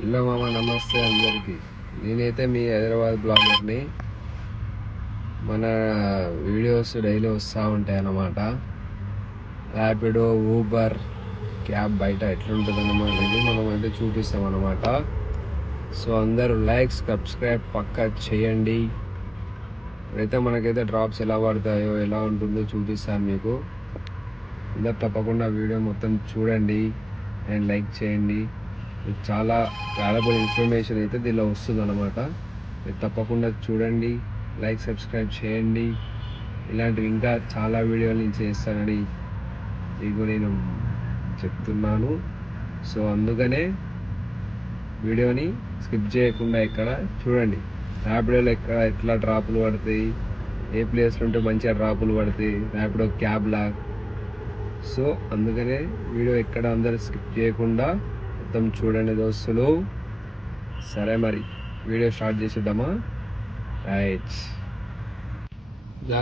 Hello మామ నమస్తే అందరికీ. నేనైతే మీ హైదరాబాద్ బ్లాగర్ని. మన వీడియోస్ డైలీ వస్తూ ఉంటాయి అన్నమాట. ర్యాపిడో ఊబర్ క్యాబ్ బయట ఎట్లుంటుంది అన్నమాట ఇది మనం అయితే చూపిస్తాం అన్నమాట. సో అందరూ లైక్ సబ్స్క్రైబ్ పక్కా చేయండి. అయితే మనకైతే డ్రాప్స్ ఎలా పడతాయో ఎలా ఉంటుందో చూపిస్తాను మీకు. అందరు తప్పకుండా వీడియో మొత్తం చూడండి. అండ్ లైక్ చేయండి. చాలా వాల్యుబుల్ ఇన్ఫర్మేషన్ అయితే దీనిలో వస్తుంది అనమాట మీరు తప్పకుండా చూడండి లైక్ సబ్స్క్రైబ్ చేయండి. ఇలాంటివి ఇంకా చాలా వీడియోలు నేను చేస్తానని మీకు నేను చెప్తున్నాను. సో అందుకనే వీడియోని స్కిప్ చేయకుండా ఇక్కడ చూడండి. ర్యాపిడోలో ఎక్కడ ఎట్లా డ్రాపులు పడతాయి ఏ ప్లేస్లో ఉంటే మంచిగా డ్రాపులు పడతాయి ర్యాపిడో క్యాబ్లా సో అందుకనే వీడియో ఎక్కడ అందరూ స్కిప్ చేయకుండా మొత్తం చూడండి దోస్తులు. సరే మరి వీడియో స్టార్ట్ చేసేద్దామా? రైట్.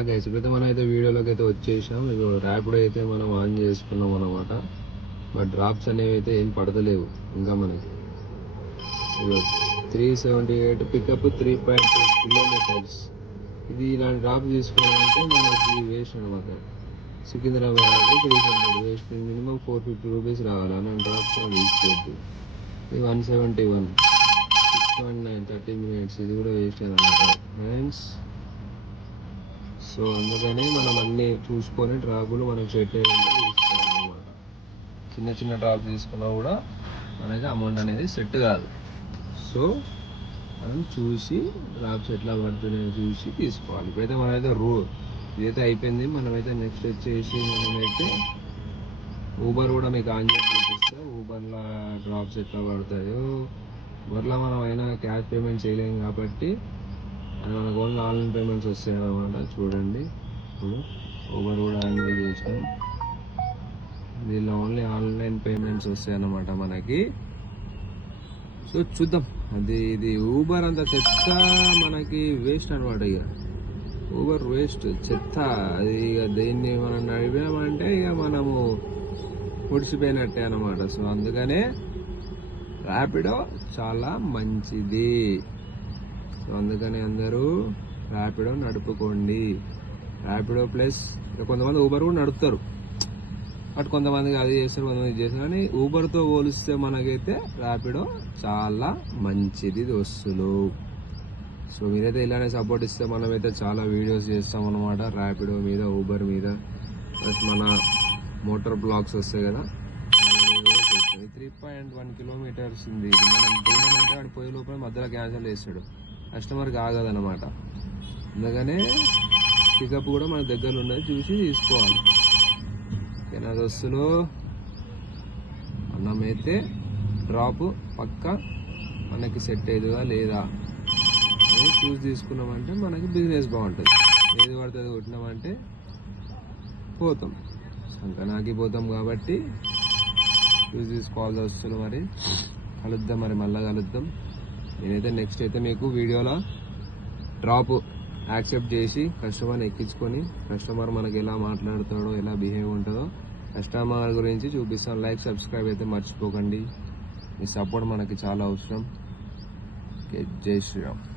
గైస్ ఇప్పుడైతే మనం అయితే వీడియోలోకి అయితే వచ్చేసాం. ఇప్పుడు ర్యాపిడో అయితే మనం ఆన్ చేసుకున్నాం అనమాట బట్ డ్రాప్స్ అనేవి అయితే ఏం పడతలేవు ఇంకా మనకి. Three seventy eight pickup three point two kilometres ఇది ఇలాంటి డ్రాప్ తీసుకోవాలంటే మనకి వేస్ట్ అనమాట Secunderabad three hundred waste minimum four fifty rupees రావాలి? అలాంటి డ్రాప్స్ తీసుకోవద్దు. ఇది one seventy one. Six point nine thirty minutes. ఇది కూడా వేస్ట్ అనమాట ఫ్రెండ్స్ సో అందుకని మనం అన్నీ చూసుకొని డ్రాపులు మనం సెట్ అయ్యేది తీసుకోవాలన్నమాట చిన్న చిన్న డ్రాప్ తీసుకున్నా కూడా మనకి అమౌంట్ అనేది సెట్ కాదు. సో మనం చూసి డ్రాప్స్ ఎట్లా పడుతున్నాయో చూసి తీసుకోవాలి. ఇప్పుడైతే మనమైతే రూ ఇదైతే అయిపోయింది. మనమైతే నెక్స్ట్ వచ్చేసి మనమైతే ఊబర్ కూడా మీకు ఆన్ చేసి చూపిస్తే. ఊబర్లో డ్రాప్స్ ఎట్లా పడతాయో. ఊబర్లో మనం అయినా క్యాష్ పేమెంట్ చేయలేము కాబట్టి మనకు ఓన్లీ ఆన్లైన్ పేమెంట్స్ వస్తాయి అనమాట చూడండి. ఇప్పుడు ఊబర్ కూడా ఆన్ చేసినాం. దీనిలో ఓన్లీ ఆన్లైన్ పేమెంట్స్ వస్తాయి అన్నమాట మనకి. సో చూద్దాం. అది ఇది ఊబర్ అంత చెత్త మనకి వేస్ట్ అనమాట ఇక. ఊబర్ వేస్ట్ చెత్త. అది ఇక దేన్ని మనం నడిపామంటే ఇక మనము పొడిచిపోయినట్టే అనమాట సో అందుకనే ర్యాపిడో చాలా మంచిది. సో అందుకని అందరూ ర్యాపిడో నడుపుకోండి. ర్యాపిడో ప్లస్ కొంతమంది ఊబర్ కూడా నడుపుతారు. బట్ కొంతమందికి అది చేస్తారు కొంతమంది చేస్తారు. కానీ ఊబర్తో పోలిస్తే మనకైతే ర్యాపిడో చాలా మంచిది దోస్తులు. సో మీరైతే ఇలానే సపోర్ట్ ఇస్తే మనమైతే చాలా వీడియోస్ చేస్తాం అనమాట ర్యాపిడో మీద ఊబర్ మీద ప్లస్ మన మోటార్ బ్లాక్స్ వస్తాయి కదా. త్రీ పాయింట్ వన్ కిలోమీటర్స్ ఉంది. మనం పోయినామంటే వాడు పోయే లోపల మధ్యలో క్యాన్సిల్ చేస్తాడు. కస్టమర్కి ఆగదనమాట అందుకనే పికప్ కూడా మన దగ్గర ఉన్నది చూసి తీసుకోవాలి. ఓకేనా దోస్తులు? మనమైతే డ్రాప్ పక్క మనకి సెట్ అయ్యేదిగా లేదా? చూసి తీసుకున్నామంటే మనకి బిజినెస్ బాగుంటుంది. ఏది పడుతుంది కొట్టినామంటే పోతాం. సంకనాకి పోతాం కాబట్టి చూసి తీసుకోవాల్సి వస్తుంది మరి. కలుద్దాం మరి మళ్ళీ కలుద్దాం. నేనైతే నెక్స్ట్ అయితే మీకు వీడియోలో డ్రాప్ యాక్సెప్ట్ చేసి కస్టమర్ని ఎక్కించుకొని కస్టమర్ మనకి ఎలా మాట్లాడతాడో ఎలా బిహేవ్ ఉంటుందో కస్టమర్ గురించి చూపిస్తాను. లైక్ సబ్స్క్రైబ్ అయితే మర్చిపోకండి. మీ సపోర్ట్ మనకి చాలా అవసరం. ఓకే జై శ్రీరామ్.